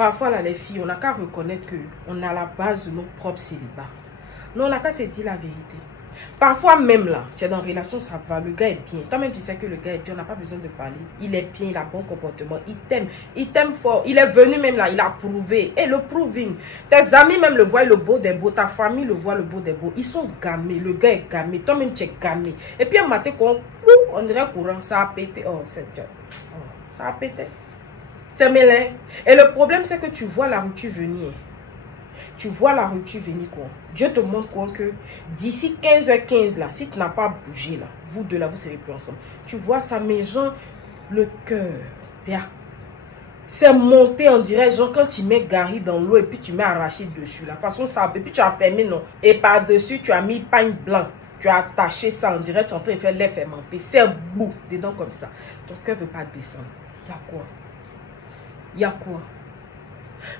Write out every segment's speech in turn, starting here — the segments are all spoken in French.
Parfois, là, les filles, on n'a qu'à reconnaître qu'on est à la base de nos propres célibats. Non, on n'a qu'à se dire la vérité. Parfois même là, tu es dans une relation, ça va, le gars est bien. Toi-même, tu sais que le gars est bien, on n'a pas besoin de parler. Il est bien, il a bon comportement, il t'aime fort. Il est venu même là, il a prouvé. Et le proving, tes amis même le voient le beau des beaux, ta famille le voit le beau des beaux. Ils sont gamés, le gars est gamé, toi-même tu es gamé. Et puis un matin, on dirait courant, ça a pété. Oh, c'est bien. Oh, ça a pété. C'est mêlé. Et le problème, c'est que tu vois la rupture venir. Tu vois la rupture venir quoi. Dieu te montre quoi que d'ici 15h15 là, si tu n'as pas bougé là, vous deux là, vous ne serez plus ensemble. Tu vois ça, mes gens, le cœur, bien. C'est monté, on dirait, genre quand tu mets Gary dans l'eau et puis tu mets arraché dessus là. Parce que ça, et puis tu as fermé non. Et par-dessus, tu as mis pain blanc. Tu as attaché ça, on dirait, tu es en train de faire lait fermenté. C'est bout dedans comme ça. Ton cœur ne veut pas descendre. Il y a quoi? Il y a quoi?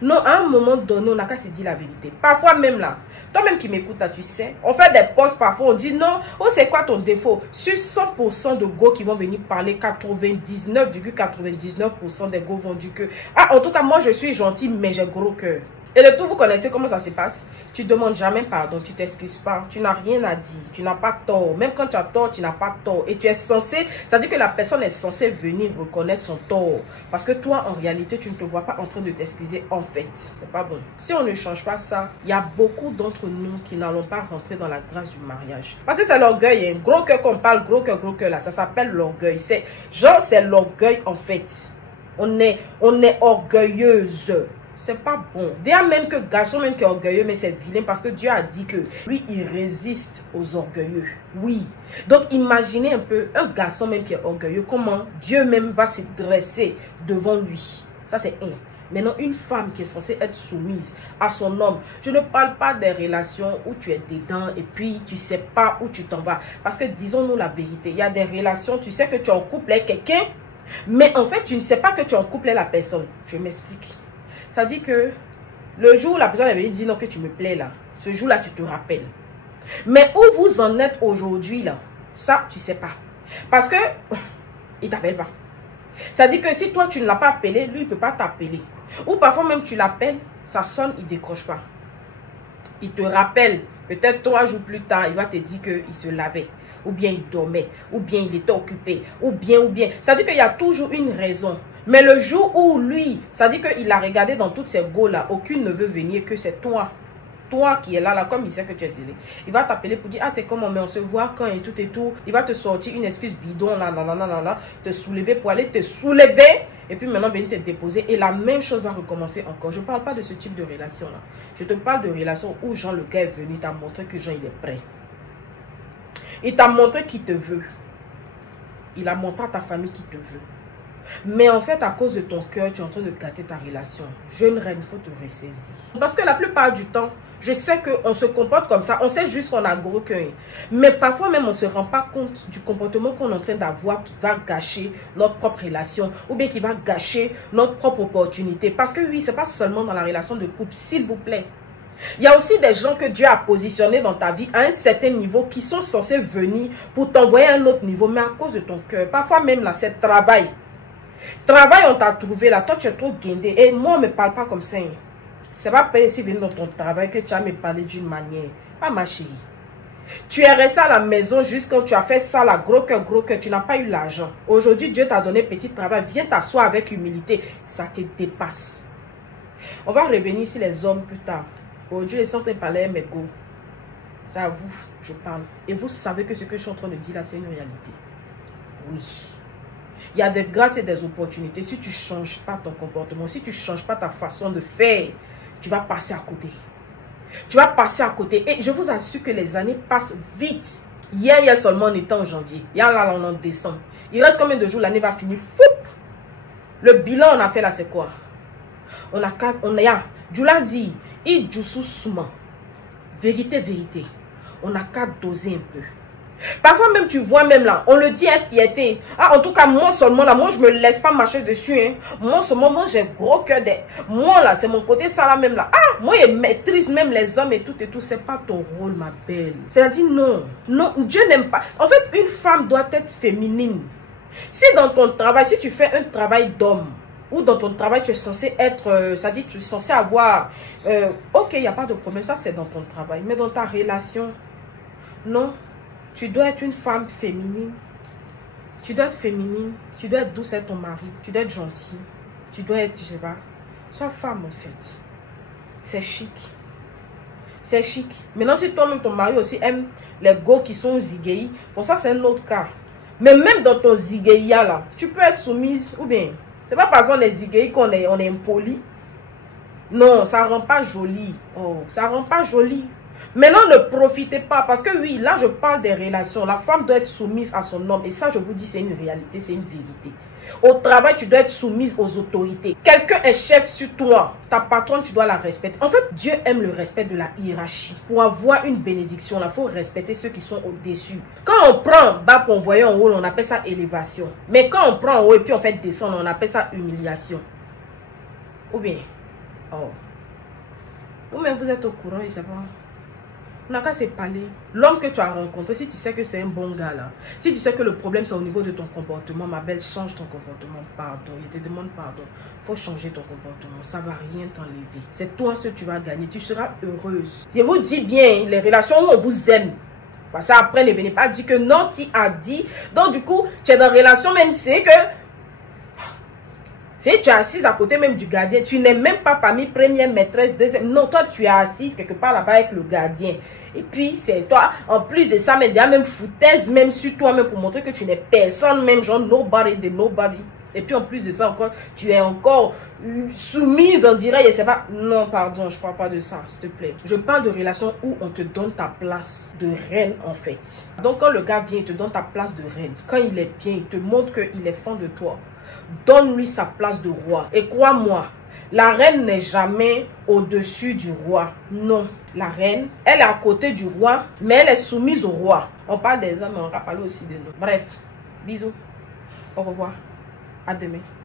Non, à un moment donné, on n'a qu'à se dire la vérité. Parfois même là, toi-même qui m'écoutes là, tu sais, on fait des posts parfois, on dit non, oh c'est quoi ton défaut? Sur 100% de go qui vont venir parler, 99,99% des go vont dire que, ah en tout cas moi je suis gentil mais j'ai gros cœur. Et le tout, vous connaissez comment ça se passe? Tu ne demandes jamais pardon, tu t'excuses pas, tu n'as rien à dire, tu n'as pas tort. Même quand tu as tort, tu n'as pas tort. Et tu es censé, ça veut dire que la personne est censée venir reconnaître son tort. Parce que toi, en réalité, tu ne te vois pas en train de t'excuser en fait. C'est pas bon. Si on ne change pas ça, il y a beaucoup d'entre nous qui n'allons pas rentrer dans la grâce du mariage. Parce que c'est l'orgueil, hein. Gros cœur qu'on parle, gros cœur là, ça s'appelle l'orgueil. C'est genre, c'est l'orgueil en fait. On est orgueilleuse. C'est pas bon. Il y a même que garçon même qui est orgueilleux, mais c'est vilain parce que Dieu a dit que lui, il résiste aux orgueilleux. Oui. Donc, imaginez un peu un garçon même qui est orgueilleux, comment Dieu même va se dresser devant lui. Ça, c'est un. Maintenant, une femme qui est censée être soumise à son homme. Je ne parle pas des relations où tu es dedans et puis tu ne sais pas où tu t'en vas. Parce que disons-nous la vérité, il y a des relations, tu sais que tu es en couple avec quelqu'un, mais en fait, tu ne sais pas que tu es en couple avec la personne. Je m'explique. Ça dit que le jour où la personne avait dit non que tu me plais là, ce jour-là tu te rappelles. Mais où vous en êtes aujourd'hui là, ça tu sais pas. Parce que il t'appelle pas. Ça dit que si toi tu ne l'as pas appelé, lui il peut pas t'appeler. Ou parfois même tu l'appelles, ça sonne, il décroche pas. Il te rappelle, peut-être 3 jours plus tard, il va te dire qu'il se lavait. Ou bien il dormait, ou bien il était occupé, ou bien. Ça dit qu'il y a toujours une raison. Mais le jour où lui, ça dit qu'il a regardé dans toutes ces go là, aucune ne veut venir, que c'est toi. Toi qui es là, comme il sait que tu es zélé. Il va t'appeler pour dire, ah c'est comment, mais on se voit quand et tout et tout. Il va te sortir une excuse bidon, là, te soulever pour aller te soulever. Et puis maintenant, venir te déposer. Et la même chose va recommencer encore. Je ne parle pas de ce type de relation là. Je te parle de relation où Jean le gars est venu, t'a montré que Jean il est prêt. Il t'a montré qu'il te veut. Il a montré à ta famille qu'il te veut. Mais en fait, à cause de ton cœur, tu es en train de gâter ta relation. Jeune reine, il faut te ressaisir. Parce que la plupart du temps, je sais qu'on se comporte comme ça. On sait juste qu'on a gros cœur. Mais parfois même, on ne se rend pas compte du comportement qu'on est en train d'avoir qui va gâcher notre propre relation. Ou bien qui va gâcher notre propre opportunité. Parce que oui, ce n'est pas seulement dans la relation de couple, s'il vous plaît. Il y a aussi des gens que Dieu a positionnés dans ta vie à un certain niveau qui sont censés venir pour t'envoyer à un autre niveau. Mais à cause de ton cœur, parfois même là, c'est travail. Travail, on t'a trouvé là, toi tu es trop guindé. Et moi, on ne me parle pas comme ça. C'est pas ici venir dans ton travail que tu vas me parler d'une manière. Pas ma chérie. Tu es resté à la maison juste quand tu as fait ça, là, gros cœur, tu n'as pas eu l'argent. Aujourd'hui, Dieu t'a donné petit travail. Viens t'asseoir avec humilité. Ça te dépasse. On va revenir sur les hommes plus tard. Aujourd'hui, les centres parlaient, mais go. C'est à vous, je parle. Et vous savez que ce que je suis en train de dire là, c'est une réalité. Oui. Il y a des grâces et des opportunités. Si tu ne changes pas ton comportement, si tu ne changes pas ta façon de faire, tu vas passer à côté. Tu vas passer à côté. Et je vous assure que les années passent vite. Hier seulement, on était en janvier. Hier, là, on est en décembre. Il reste combien de jours? L'année va finir. Foup! Le bilan, on a fait là, c'est quoi? On a, Djoula dit, il djoussou souma. Vérité. On a qu'à doser un peu. Parfois même tu vois même là, on le dit à fierté. Ah en tout cas moi seulement là, moi je me laisse pas marcher dessus. Hein. Moi seulement, moi j'ai gros cœur de... Moi là, c'est mon côté ça là même là. Ah moi je maîtrise même les hommes et tout. C'est pas ton rôle ma belle. C'est-à-dire non. Non, Dieu n'aime pas. En fait une femme doit être féminine. Si dans ton travail, si tu fais un travail d'homme, ou dans ton travail, tu es censé être, ça dit, tu es censé avoir, ok, il n'y a pas de problème, ça c'est dans ton travail, mais dans ta relation, non, tu dois être une femme féminine, tu dois être féminine, tu dois être douce avec ton mari, tu dois être gentille, tu dois être, je sais pas, sois femme en fait, c'est chic. C'est chic. Maintenant, si toi-même, ton mari aussi aime les go qui sont zigéi, pour ça, c'est un autre cas. Mais même dans ton zigéia, là, tu peux être soumise ou bien. C'est pas parce qu'on est zigéi qu'on est impoli. Non, ça rend pas joli. Oh, ça rend pas joli. Maintenant, ne profitez pas. Parce que oui, là, je parle des relations. La femme doit être soumise à son homme. Et ça, je vous dis, c'est une réalité, c'est une vérité. Au travail, tu dois être soumise aux autorités. Quelqu'un est chef sur toi. Ta patronne, tu dois la respecter. En fait, Dieu aime le respect de la hiérarchie. Pour avoir une bénédiction, il faut respecter ceux qui sont au-dessus. Quand on prend bas pour envoyer en haut, on appelle ça élévation. Mais quand on prend en haut et puis on fait descendre, on appelle ça humiliation. Ou bien, oh. Vous-même, vous êtes au courant, il sait pas. On n'a qu'à se parler. L'homme que tu as rencontré, si tu sais que c'est un bon gars là, si tu sais que le problème c'est au niveau de ton comportement, ma belle, change ton comportement. Pardon, il te demande pardon. Il faut changer ton comportement. Ça ne va rien t'enlever. C'est toi ce que tu vas gagner. Tu seras heureuse. Je vous dis bien, les relations où on vous aime. Parce que après, ne venez pas dire que non, tu as dit. Donc du coup, tu es dans une relation même, c'est que si tu es assise à côté même du gardien, tu n'es même pas parmi première maîtresse, deuxième. Non, toi, tu es assise quelque part là-bas avec le gardien. Et puis, c'est toi, en plus de ça, mais il y a même foutaise, même sur toi-même pour montrer que tu n'es personne, même genre nobody de nobody. Et puis, en plus de ça, encore, tu es encore soumise, on dirait, je sais pas. Non, pardon, je ne parle pas de ça, s'il te plaît. Je parle de relations où on te donne ta place de reine, en fait. Donc, quand le gars vient, il te donne ta place de reine. Quand il est bien, il te montre qu'il est fan de toi. Donne-lui sa place de roi. Et crois-moi, la reine n'est jamais au-dessus du roi. Non, la reine, elle est à côté du roi, mais elle est soumise au roi. On parle des hommes, mais on va parler aussi de nous. Bref, bisous. Au revoir. À demain.